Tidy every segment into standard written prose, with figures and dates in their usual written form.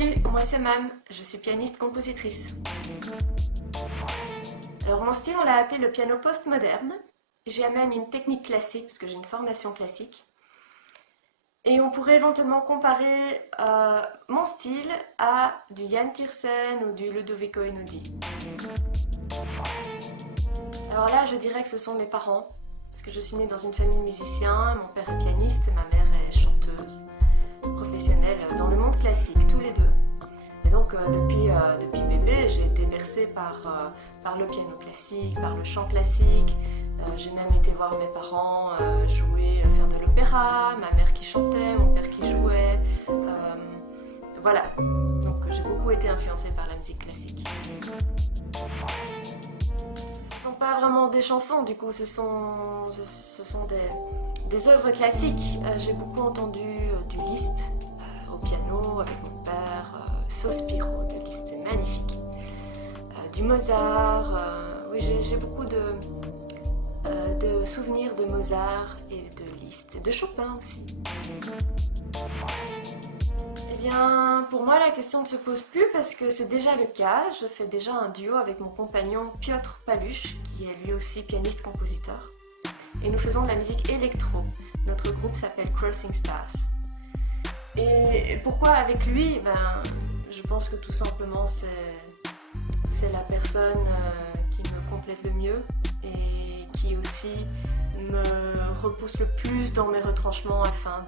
Salut, moi c'est Mam, je suis pianiste-compositrice. Alors mon style, on l'a appelé le piano postmoderne. J'y amène une technique classique, parce que j'ai une formation classique. Et on pourrait éventuellement comparer mon style à du Yann Tiersen ou du Ludovico Einaudi. Alors là, je dirais que ce sont mes parents, parce que je suis née dans une famille de musiciens, mon père est pianiste et ma mère est chanteuse professionnelle dans le monde classique, tous les deux. Et donc depuis bébé, j'ai été bercée par le piano classique, par le chant classique. J'ai même été voir mes parents jouer, faire de l'opéra, ma mère qui chantait, mon père qui jouait. Voilà, donc j'ai beaucoup été influencée par la musique classique. Ce ne sont pas vraiment des chansons, du coup, ce sont des œuvres classiques. J'ai beaucoup entendu du Liszt au piano avec mon père, Sospiro de Liszt, c'est magnifique. Du Mozart, oui, j'ai beaucoup de souvenirs de Mozart et de Liszt, et de Chopin aussi. Eh bien, pour moi, la question ne se pose plus parce que c'est déjà le cas. Je fais déjà un duo avec mon compagnon Piotr Paluch, qui est lui aussi pianiste-compositeur. Et nous faisons de la musique électro. Notre groupe s'appelle Crossing Stars. Et pourquoi avec lui? Je pense que tout simplement c'est la personne qui me complète le mieux et qui aussi me repousse le plus dans mes retranchements afin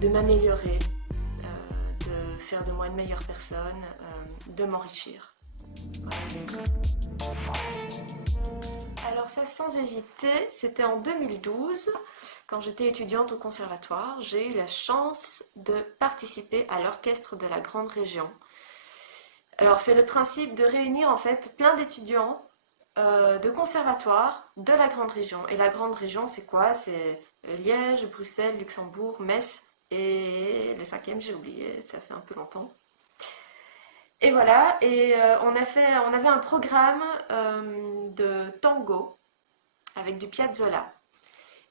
de m'améliorer, de faire de moi une meilleure personne, de m'enrichir. Voilà. Alors ça, sans hésiter, c'était en 2012, quand j'étais étudiante au conservatoire. J'ai eu la chance de participer à l'orchestre de la Grande Région. Alors c'est le principe de réunir en fait plein d'étudiants de conservatoire de la Grande Région. Et la Grande Région, c'est quoi? C'est Liège, Bruxelles, Luxembourg, Metz et le cinquième, j'ai oublié, ça fait un peu longtemps. Et voilà, et on avait un programme de tango avec du Piazzolla.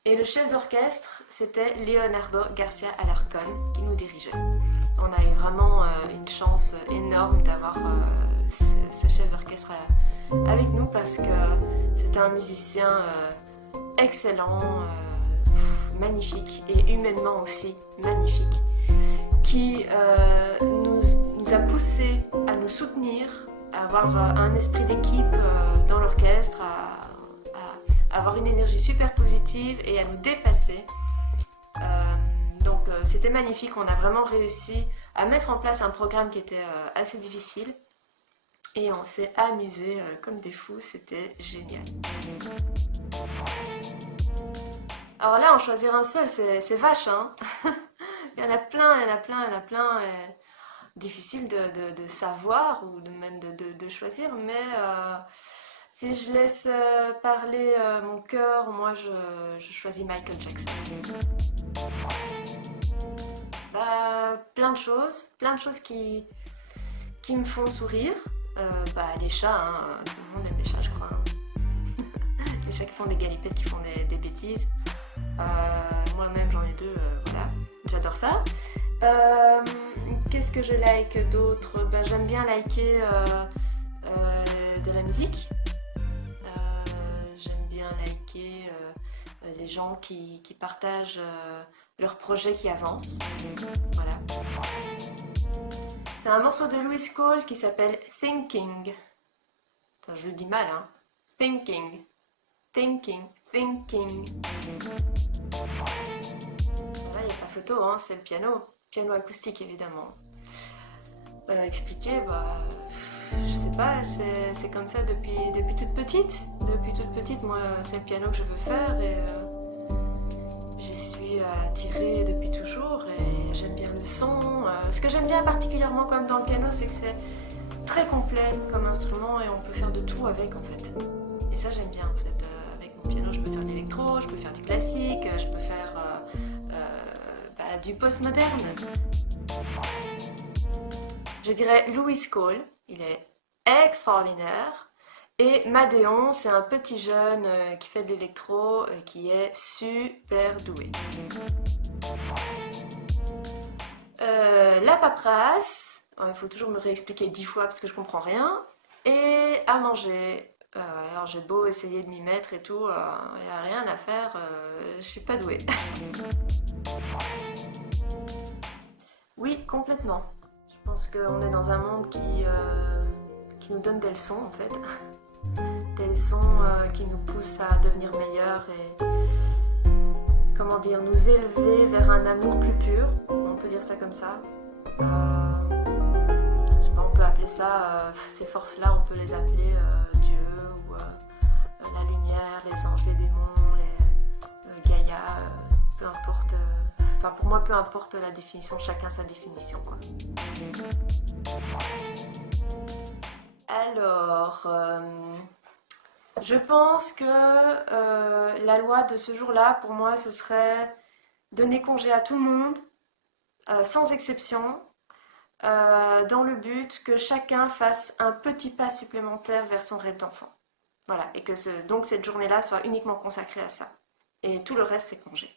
Et le chef d'orchestre, c'était Leonardo Garcia Alarcón qui nous dirigeait. On a eu vraiment une chance énorme d'avoir ce chef d'orchestre avec nous parce que c'était un musicien excellent, magnifique et humainement aussi magnifique, qui nous a poussé à nous soutenir, à avoir un esprit d'équipe dans l'orchestre, à avoir une énergie super positive et à nous dépasser. Donc c'était magnifique, on a vraiment réussi à mettre en place un programme qui était assez difficile et on s'est amusé comme des fous, c'était génial. Alors là, en choisir un seul, c'est vache, hein. Il y en a plein, il y en a plein, il y en a plein. Difficile de savoir ou même de choisir, mais si je laisse parler mon cœur, moi je choisis Michael Jackson. Plein de choses qui me font sourire. Les chats, hein, tout le monde aime les chats, je crois. Les chats qui font des galipettes, qui font des bêtises. Moi-même j'en ai deux, voilà, j'adore ça. Qu'est-ce que je like d'autre? J'aime bien liker de la musique. J'aime bien liker les gens qui partagent leurs projets qui avancent. Voilà. C'est un morceau de Louis Cole qui s'appelle Thinking. Attends, je le dis mal, hein. Thinking. Thinking. Thinking. Là, il n'y a pas photo, hein, c'est le piano. Piano acoustique, évidemment. Expliquer, je sais pas, c'est comme ça depuis toute petite. Depuis toute petite, moi, c'est le piano que je veux faire et j'y suis attirée depuis toujours et j'aime bien le son. Ce que j'aime bien particulièrement comme dans le piano, c'est que c'est très complet comme instrument et on peut faire de tout avec en fait. Et ça, j'aime bien en fait. Avec mon piano, je peux faire de l'électro, je peux faire du classique, je peux faire du postmoderne. Je dirais Louis Cole, il est extraordinaire. Et Madeon, c'est un petit jeune qui fait de l'électro, qui est super doué. La paperasse, Il faut toujours me réexpliquer 10 fois parce que je comprends rien. Et à manger. Alors j'ai beau essayer de m'y mettre et tout, il n'y a rien à faire, je suis pas douée. Oui, complètement. Je pense qu'on est dans un monde qui nous donne des leçons en fait. Des leçons qui nous poussent à devenir meilleurs et, comment dire, nous élever vers un amour plus pur. On peut dire ça comme ça. Je sais pas, on peut appeler ça, ces forces-là, on peut les appeler Dieu ou la lumière, les anges, les démons, Gaïa, peu importe. Enfin, pour moi, peu importe la définition, chacun sa définition, quoi. Alors, je pense que la loi de ce jour-là, pour moi, ce serait donner congé à tout le monde, sans exception, dans le but que chacun fasse un petit pas supplémentaire vers son rêve d'enfant. Voilà, et que donc cette journée-là soit uniquement consacrée à ça. Et tout le reste, c'est congé.